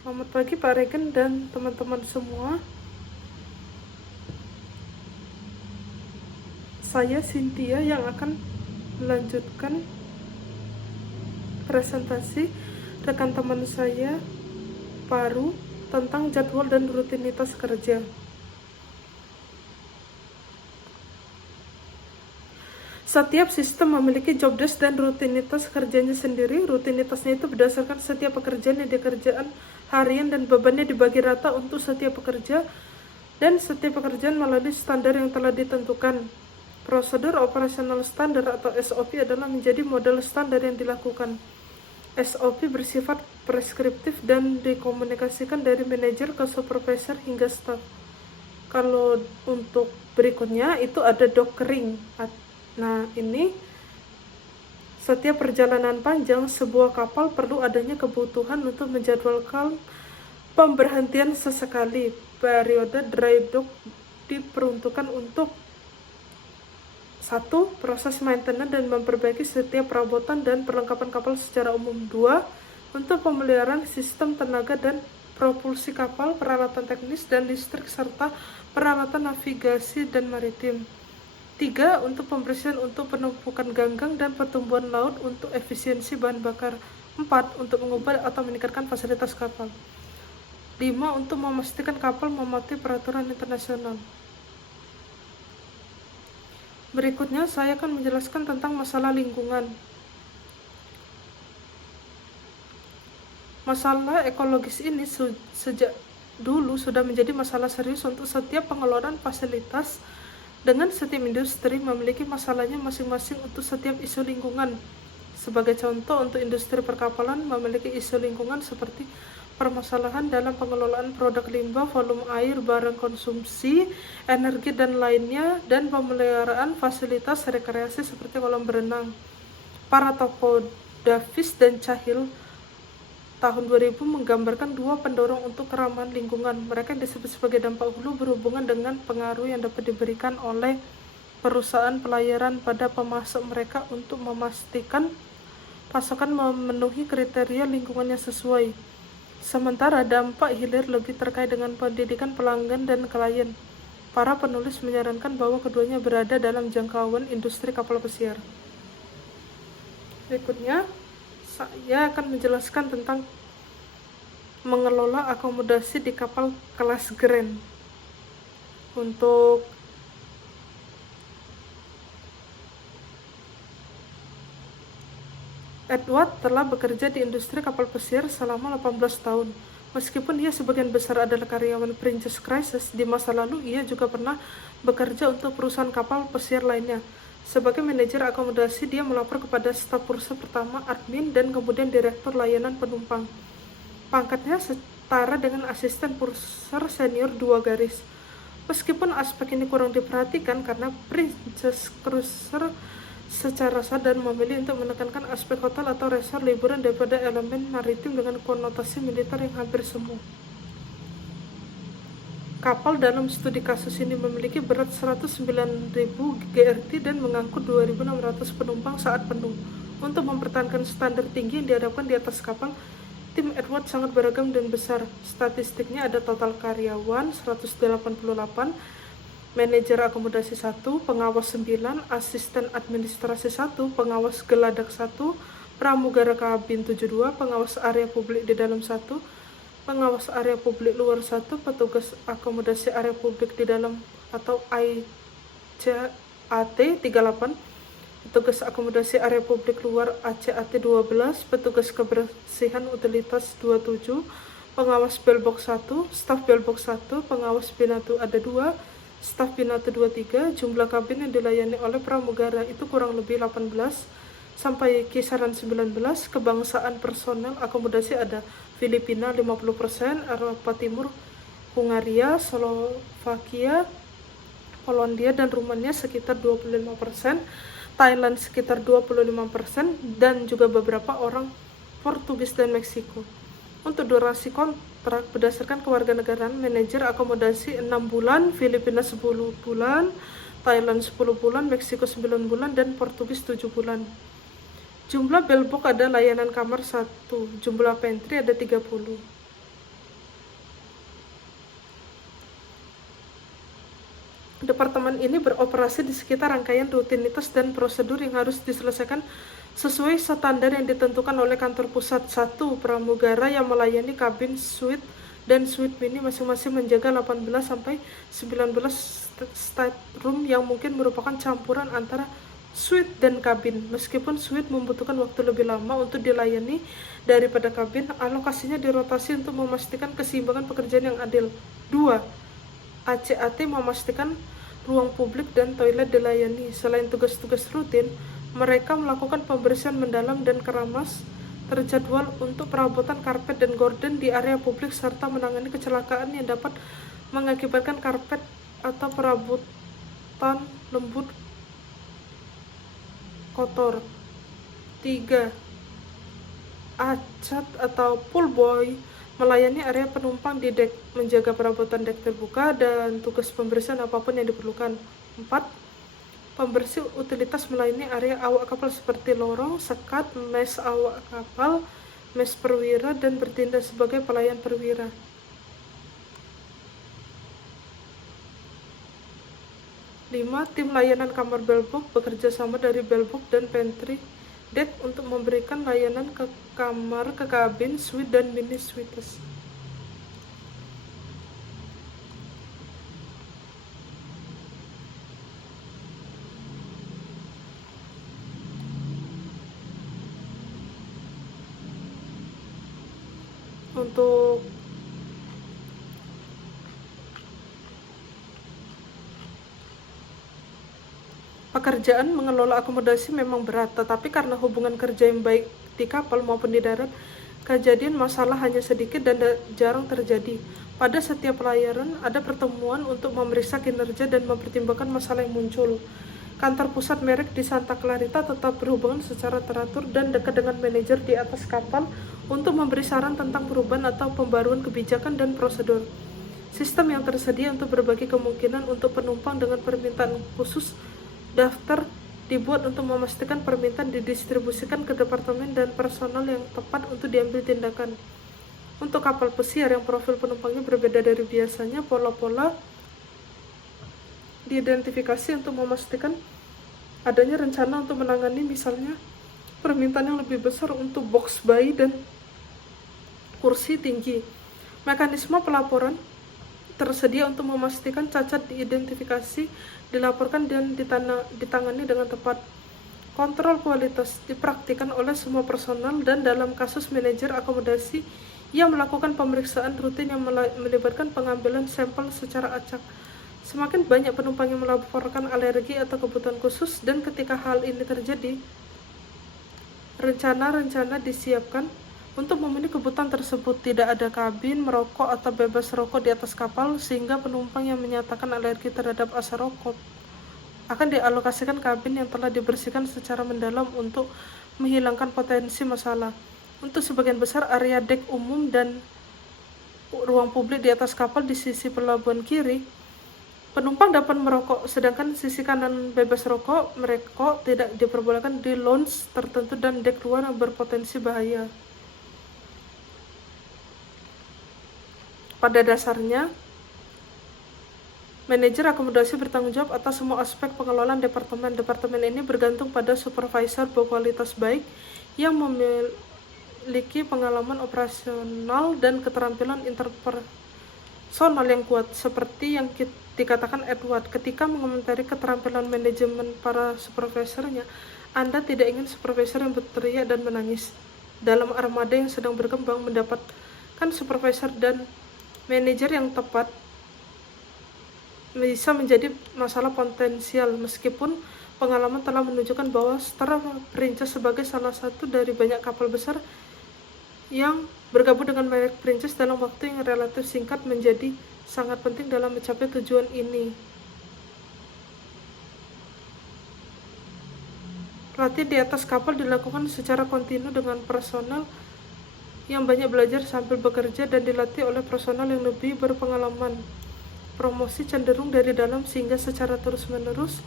Selamat pagi Pak Regen dan teman-teman semua. Saya Cynthia yang akan melanjutkan presentasi rekan teman saya Paru tentang jadwal dan rutinitas kerja. Setiap sistem memiliki job desk dan rutinitas kerjanya sendiri. Rutinitasnya itu berdasarkan setiap pekerjaan yang dikerjaan harian dan bebannya dibagi rata untuk setiap pekerja, dan setiap pekerjaan melalui standar yang telah ditentukan. Prosedur operasional standar atau SOP adalah menjadi model standar yang dilakukan. SOP bersifat preskriptif dan dikomunikasikan dari manajer ke supervisor hingga staff. Kalau untuk berikutnya itu ada dockering. Nah, ini setiap perjalanan panjang sebuah kapal perlu adanya kebutuhan untuk menjadwalkan pemberhentian sesekali. Periode dry dock diperuntukkan untuk 1. Proses maintenance dan memperbaiki setiap perabotan dan perlengkapan kapal secara umum. 2. Untuk pemeliharaan sistem tenaga dan propulsi kapal, peralatan teknis dan listrik, serta peralatan navigasi dan maritim. 3. Untuk pembersihan untuk penumpukan ganggang dan pertumbuhan laut untuk efisiensi bahan bakar. 4. Untuk mengubah atau meningkatkan fasilitas kapal. 5. Untuk memastikan kapal mematuhi peraturan internasional. Berikutnya saya akan menjelaskan tentang masalah lingkungan. Masalah ekologis ini sejak dulu sudah menjadi masalah serius untuk setiap pengelolaan fasilitas, dengan setiap industri memiliki masalahnya masing-masing untuk setiap isu lingkungan. Sebagai contoh, untuk industri perkapalan memiliki isu lingkungan seperti permasalahan dalam pengelolaan produk limbah, volume air, barang konsumsi, energi dan lainnya, dan pemeliharaan fasilitas rekreasi seperti kolam berenang. Para tokoh Davis dan Cahill tahun 2000 menggambarkan dua pendorong untuk keramahan lingkungan. Mereka yang disebut sebagai dampak hulu berhubungan dengan pengaruh yang dapat diberikan oleh perusahaan pelayaran pada pemasok mereka untuk memastikan pasokan memenuhi kriteria lingkungan yang sesuai. Sementara dampak hilir lebih terkait dengan pendidikan pelanggan dan klien. Para penulis menyarankan bahwa keduanya berada dalam jangkauan industri kapal pesiar. Berikutnya, saya akan menjelaskan tentang mengelola akomodasi di kapal kelas Grand. Untuk Edward telah bekerja di industri kapal pesiar selama 18 tahun. Meskipun ia sebagian besar adalah karyawan Princess Crisis, di masa lalu ia juga pernah bekerja untuk perusahaan kapal pesiar lainnya. Sebagai manajer akomodasi, dia melapor kepada staf purser pertama, admin, dan kemudian direktur layanan penumpang. Pangkatnya setara dengan asisten purser senior 2 garis. Meskipun aspek ini kurang diperhatikan karena Princess Cruiser secara sadar memilih untuk menekankan aspek hotel atau resort liburan daripada elemen maritim dengan konotasi militer yang hampir semu. Kapal dalam studi kasus ini memiliki berat 109.000 GRT dan mengangkut 2.600 penumpang saat penuh. Untuk mempertahankan standar tinggi yang dihadapkan di atas kapal, tim Edward sangat beragam dan besar. Statistiknya ada total karyawan 188, manajer akomodasi 1, pengawas 9, asisten administrasi 1, pengawas geladak 1, pramugara kabin 72, pengawas area publik di dalam 1, pengawas area publik luar 1, petugas akomodasi area publik di dalam atau ACAT 38, petugas akomodasi area publik luar ACAT 12, petugas kebersihan utilitas 27, pengawas bellbox 1, staf bellbox 1, pengawas binatu ada 2, staf binatu 23, jumlah kabin yang dilayani oleh pramugara itu kurang lebih 18 sampai kisaran 19. Kebangsaan personel akomodasi ada Filipina 50%, Eropa Timur, Hungaria, Slovakia, Polandia dan Rumania sekitar 25%, Thailand sekitar 25%, dan juga beberapa orang Portugis dan Meksiko. Untuk durasi kontrak berdasarkan kewarganegaraan, manajer akomodasi 6 bulan, Filipina 10 bulan, Thailand 10 bulan, Meksiko 9 bulan, dan Portugis 7 bulan. Jumlah bellbox ada layanan kamar 1, jumlah pantry ada 30. Departemen ini beroperasi di sekitar rangkaian rutinitas dan prosedur yang harus diselesaikan sesuai standar yang ditentukan oleh kantor pusat. 1. Pramugara yang melayani kabin, suite, dan suite mini masing-masing menjaga 18-19 stateroom yang mungkin merupakan campuran antara suite dan kabin. Meskipun suite membutuhkan waktu lebih lama untuk dilayani daripada kabin, alokasinya dirotasi untuk memastikan keseimbangan pekerjaan yang adil. 2. ACAT memastikan ruang publik dan toilet dilayani. Selain tugas-tugas rutin, mereka melakukan pembersihan mendalam dan keramas terjadwal untuk perabotan karpet dan gorden di area publik serta menangani kecelakaan yang dapat mengakibatkan karpet atau perabotan lembut kotor. 3. ACAT atau pool boy melayani area penumpang di dek, menjaga perabotan dek terbuka, dan tugas pembersihan apapun yang diperlukan. 4. Pembersih utilitas melayani area awak kapal seperti lorong, sekat, mes awak kapal, mes perwira, dan bertindak sebagai pelayan perwira. 5. Tim layanan kamar bellboy bekerja sama dari bellboy dan pantry deck untuk memberikan layanan ke kamar, ke kabin, suite, dan mini suites. Untuk pekerjaan mengelola akomodasi memang berat, tetapi karena hubungan kerja yang baik di kapal maupun di darat, kejadian masalah hanya sedikit dan jarang terjadi. Pada setiap pelayaran, ada pertemuan untuk memeriksa kinerja dan mempertimbangkan masalah yang muncul. Kantor pusat merek di Santa Clarita tetap berhubungan secara teratur dan dekat dengan manajer di atas kapal untuk memberi saran tentang perubahan atau pembaruan kebijakan dan prosedur. Sistem yang tersedia untuk berbagi kemungkinan untuk penumpang dengan permintaan khusus daftar dibuat untuk memastikan permintaan didistribusikan ke departemen dan personal yang tepat untuk diambil tindakan. Untuk kapal pesiar yang profil penumpangnya berbeda dari biasanya, pola-pola diidentifikasi untuk memastikan adanya rencana untuk menangani misalnya permintaan yang lebih besar untuk box bayi dan kursi tinggi. Mekanisme pelaporan tersedia untuk memastikan cacat diidentifikasi, dilaporkan, dan ditangani dengan tepat. Kontrol kualitas dipraktikkan oleh semua personal dan dalam kasus manajer akomodasi yang melakukan pemeriksaan rutin yang melibatkan pengambilan sampel secara acak. Semakin banyak penumpang yang melaporkan alergi atau kebutuhan khusus, dan ketika hal ini terjadi, rencana-rencana disiapkan untuk memenuhi kebutuhan tersebut. Tidak ada kabin merokok atau bebas rokok di atas kapal, sehingga penumpang yang menyatakan alergi terhadap asap rokok akan dialokasikan kabin yang telah dibersihkan secara mendalam untuk menghilangkan potensi masalah. Untuk sebagian besar area dek umum dan ruang publik di atas kapal di sisi pelabuhan kiri, penumpang dapat merokok, sedangkan sisi kanan bebas rokok. Merokok tidak diperbolehkan di lounge tertentu dan dek luar yang berpotensi bahaya. Pada dasarnya, manajer akomodasi bertanggung jawab atas semua aspek pengelolaan departemen. Departemen ini bergantung pada supervisor berkualitas baik yang memiliki pengalaman operasional dan keterampilan interpersonal yang kuat. Seperti yang dikatakan Edward ketika mengomentari keterampilan manajemen para supervisornya, Anda tidak ingin supervisor yang berteriak dan menangis. Dalam armada yang sedang berkembang, mendapatkan supervisor dan manajer yang tepat bisa menjadi masalah potensial. Meskipun pengalaman telah menunjukkan bahwa Star Princess sebagai salah satu dari banyak kapal besar yang bergabung dengan merek Princess dalam waktu yang relatif singkat, menjadi sangat penting dalam mencapai tujuan ini. Latihan di atas kapal dilakukan secara kontinu dengan personel yang banyak belajar sambil bekerja dan dilatih oleh personel yang lebih berpengalaman. Promosi cenderung dari dalam, sehingga secara terus-menerus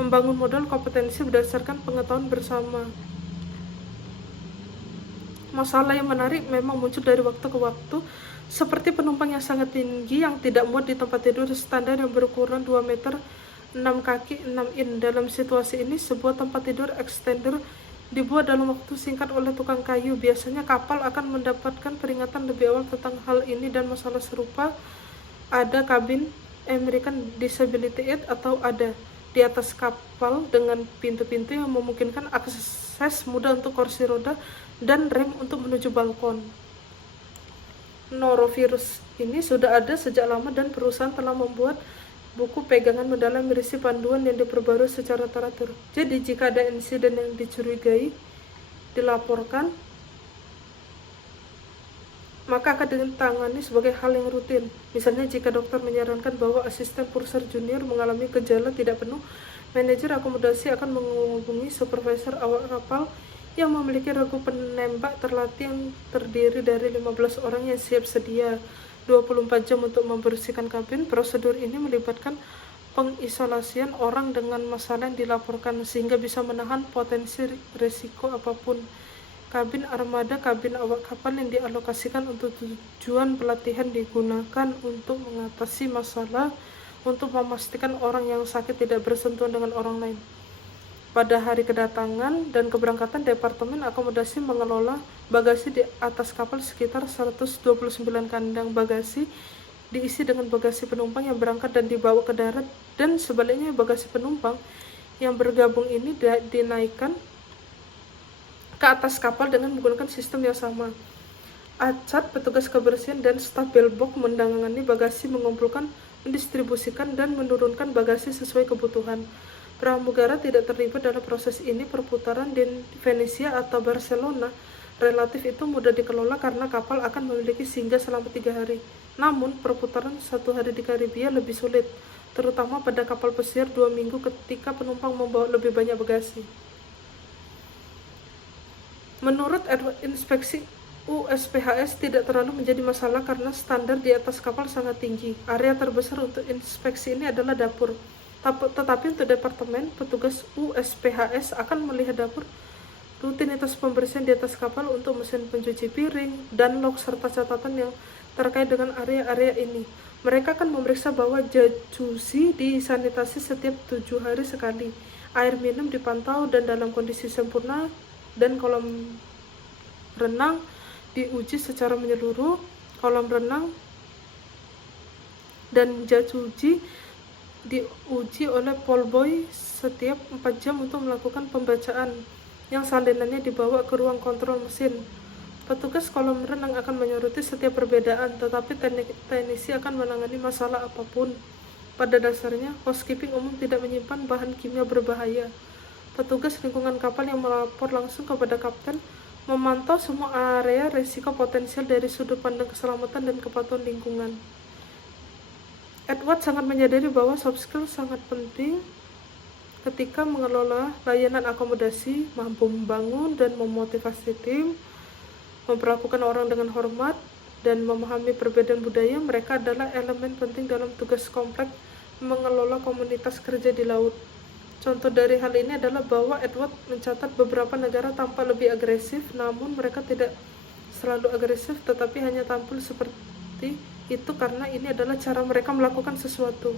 membangun modal kompetensi berdasarkan pengetahuan bersama. Masalah yang menarik memang muncul dari waktu ke waktu, seperti penumpang yang sangat tinggi yang tidak muat di tempat tidur standar yang berukuran 2 meter 6 kaki 6 in. Dalam situasi ini, sebuah tempat tidur extender dibuat dalam waktu singkat oleh tukang kayu. Biasanya kapal akan mendapatkan peringatan lebih awal tentang hal ini, dan masalah serupa ada kabin American Disability Aid atau ADA di atas kapal dengan pintu-pintu yang memungkinkan akses mudah untuk kursi roda dan rem untuk menuju balkon. Norovirus ini sudah ada sejak lama, dan perusahaan telah membuat buku pegangan mendalam berisi panduan yang diperbarui secara teratur. Jadi jika ada insiden yang dicurigai dilaporkan, maka akan ditangani sebagai hal yang rutin. Misalnya jika dokter menyarankan bahwa asisten purser junior mengalami gejala tidak penuh, manajer akomodasi akan menghubungi supervisor awak kapal yang memiliki regu penembak terlatih yang terdiri dari 15 orang yang siap sedia 24 jam untuk membersihkan kabin. Prosedur ini melibatkan pengisolasian orang dengan masalah yang dilaporkan sehingga bisa menahan potensi risiko apapun. Kabin armada kabin awak kapal yang dialokasikan untuk tujuan pelatihan digunakan untuk mengatasi masalah untuk memastikan orang yang sakit tidak bersentuhan dengan orang lain. Pada hari kedatangan dan keberangkatan, Departemen Akomodasi mengelola bagasi di atas kapal. Sekitar 129 kandang bagasi diisi dengan bagasi penumpang yang berangkat dan dibawa ke darat, dan sebaliknya bagasi penumpang yang bergabung ini dinaikkan ke atas kapal dengan menggunakan sistem yang sama. Acat, petugas kebersihan, dan staf bellbox menangani bagasi, mengumpulkan, mendistribusikan, dan menurunkan bagasi sesuai kebutuhan. Pramugara tidak terlibat dalam proses ini. Perputaran di Venesia atau Barcelona relatif itu mudah dikelola karena kapal akan memiliki singgah selama 3 hari. Namun, perputaran 1 hari di Karibia lebih sulit, terutama pada kapal pesiar 2 minggu ketika penumpang membawa lebih banyak bagasi. Menurut Edward, inspeksi USPHS tidak terlalu menjadi masalah karena standar di atas kapal sangat tinggi. Area terbesar untuk inspeksi ini adalah dapur. Tetapi untuk departemen, petugas USPHS akan melihat dapur, rutinitas pembersihan di atas kapal untuk mesin pencuci piring, dan log serta catatan yang terkait dengan area-area ini. Mereka akan memeriksa bahwa jacuzzi disanitasi setiap 7 hari sekali, air minum dipantau dan dalam kondisi sempurna, dan kolam renang diuji secara menyeluruh. Kolam renang dan jacuzzi diuji oleh Polboy setiap 4 jam untuk melakukan pembacaan, yang salinannya dibawa ke ruang kontrol mesin. Petugas kolam renang akan menyoroti setiap perbedaan, tetapi teknisi akan menangani masalah apapun. Pada dasarnya, housekeeping umum tidak menyimpan bahan kimia berbahaya. Petugas lingkungan kapal yang melapor langsung kepada kapten memantau semua area risiko potensial dari sudut pandang keselamatan dan kepatuhan lingkungan. Edward sangat menyadari bahwa soft skill sangat penting ketika mengelola layanan akomodasi, mampu membangun dan memotivasi tim, memperlakukan orang dengan hormat, dan memahami perbedaan budaya. Mereka adalah elemen penting dalam tugas kompleks mengelola komunitas kerja di laut. Contoh dari hal ini adalah bahwa Edward mencatat beberapa negara tampak lebih agresif, namun mereka tidak selalu agresif, tetapi hanya tampil seperti itu karena ini adalah cara mereka melakukan sesuatu.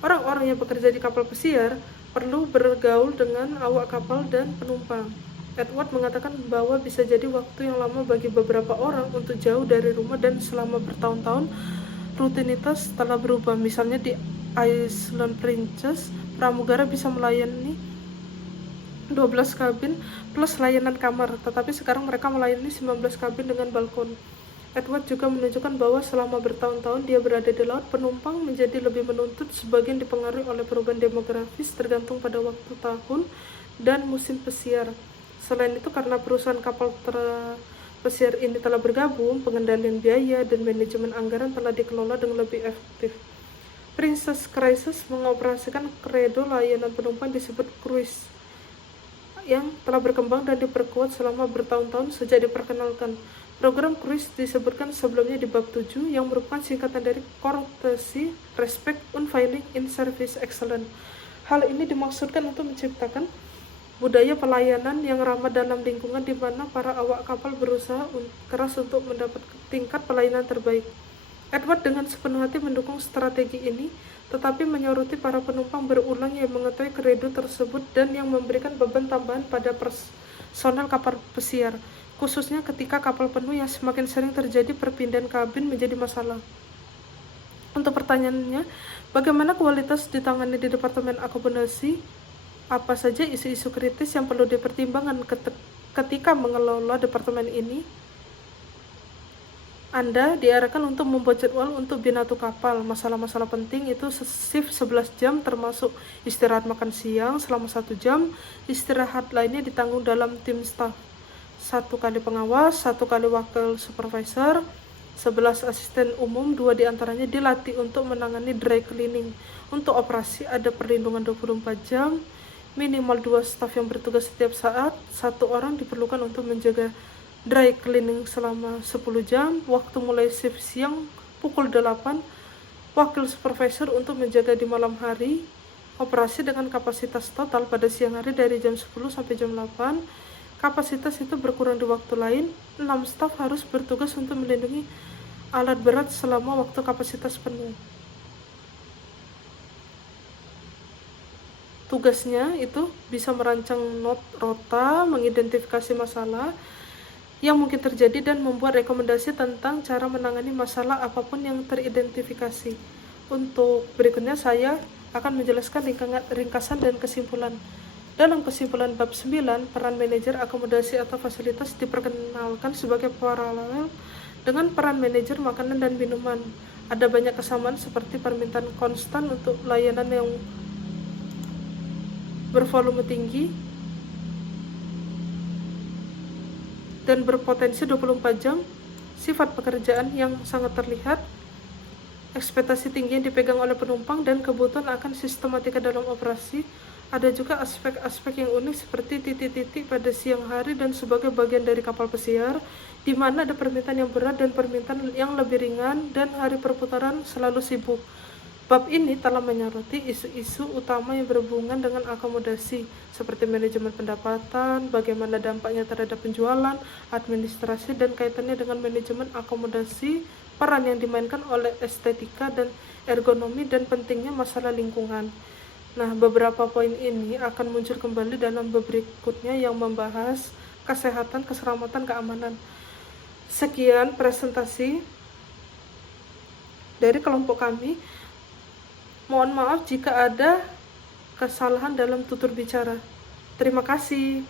Orang-orang yang bekerja di kapal pesiar perlu bergaul dengan awak kapal dan penumpang. Edward mengatakan bahwa bisa jadi waktu yang lama bagi beberapa orang untuk jauh dari rumah, dan selama bertahun-tahun rutinitas telah berubah. Misalnya di Island Princess, pramugara bisa melayani 12 kabin plus layanan kamar, tetapi sekarang mereka melayani 19 kabin dengan balkon. Edward juga menunjukkan bahwa selama bertahun-tahun dia berada di laut, penumpang menjadi lebih menuntut, sebagian dipengaruhi oleh perubahan demografis tergantung pada waktu tahun dan musim pesiar. Selain itu, karena perusahaan kapal pesiar ini telah bergabung, pengendalian biaya dan manajemen anggaran telah dikelola dengan lebih efektif. Princess Cruises mengoperasikan kredo layanan penumpang disebut cruise yang telah berkembang dan diperkuat selama bertahun-tahun sejak diperkenalkan. Program cruise disebutkan sebelumnya di bab 7, yang merupakan singkatan dari Courtesy, Respect, Unfailing in Service Excellence. Hal ini dimaksudkan untuk menciptakan budaya pelayanan yang ramah dalam lingkungan di mana para awak kapal berusaha keras untuk mendapat tingkat pelayanan terbaik. Edward dengan sepenuh hati mendukung strategi ini, tetapi menyoroti para penumpang berulang yang mengetahui kredo tersebut dan yang memberikan beban tambahan pada personel kapal pesiar, khususnya ketika kapal penuh yang semakin sering terjadi perpindahan kabin menjadi masalah. Untuk pertanyaannya, bagaimana kualitas ditangani di Departemen Akomodasi? Apa saja isu-isu kritis yang perlu dipertimbangkan ketika mengelola departemen ini? Anda diarahkan untuk membuat jadwal untuk binatu kapal. Masalah-masalah penting itu shift 11 jam termasuk istirahat makan siang selama 1 jam. Istirahat lainnya ditanggung dalam tim staff. 1 kali pengawas, 1 kali wakil supervisor, 11 asisten umum, 2 diantaranya dilatih untuk menangani dry cleaning. Untuk operasi ada perlindungan 24 jam, minimal 2 staf yang bertugas setiap saat, 1 orang diperlukan untuk menjaga dry cleaning selama 10 jam, waktu mulai shift siang pukul 8, wakil supervisor untuk menjaga di malam hari, operasi dengan kapasitas total pada siang hari dari jam 10 sampai jam 8, kapasitas itu berkurang di waktu lain, 6 staf harus bertugas untuk melindungi alat berat selama waktu kapasitas penuh. Tugasnya itu bisa merancang not rota, mengidentifikasi masalah yang mungkin terjadi dan membuat rekomendasi tentang cara menangani masalah apapun yang teridentifikasi. Untuk berikutnya saya akan menjelaskan ringkasan dan kesimpulan. Dalam kesimpulan bab 9, peran manajer akomodasi atau fasilitas diperkenalkan sebagai paralel dengan peran manajer makanan dan minuman. Ada banyak kesamaan seperti permintaan konstan untuk layanan yang bervolume tinggi dan berpotensi 24 jam, sifat pekerjaan yang sangat terlihat, ekspektasi tinggi yang dipegang oleh penumpang, dan kebutuhan akan sistematika dalam operasi. Ada juga aspek-aspek yang unik seperti titik-titik pada siang hari dan sebagai bagian dari kapal pesiar, di mana ada permintaan yang berat dan permintaan yang lebih ringan, dan hari perputaran selalu sibuk. Bab ini telah menyoroti isu-isu utama yang berhubungan dengan akomodasi, seperti manajemen pendapatan, bagaimana dampaknya terhadap penjualan, administrasi, dan kaitannya dengan manajemen akomodasi, peran yang dimainkan oleh estetika dan ergonomi, dan pentingnya masalah lingkungan. Nah, beberapa poin ini akan muncul kembali dalam bab berikutnya yang membahas kesehatan, keselamatan, keamanan. Sekian presentasi dari kelompok kami. Mohon maaf jika ada kesalahan dalam tutur bicara. Terima kasih.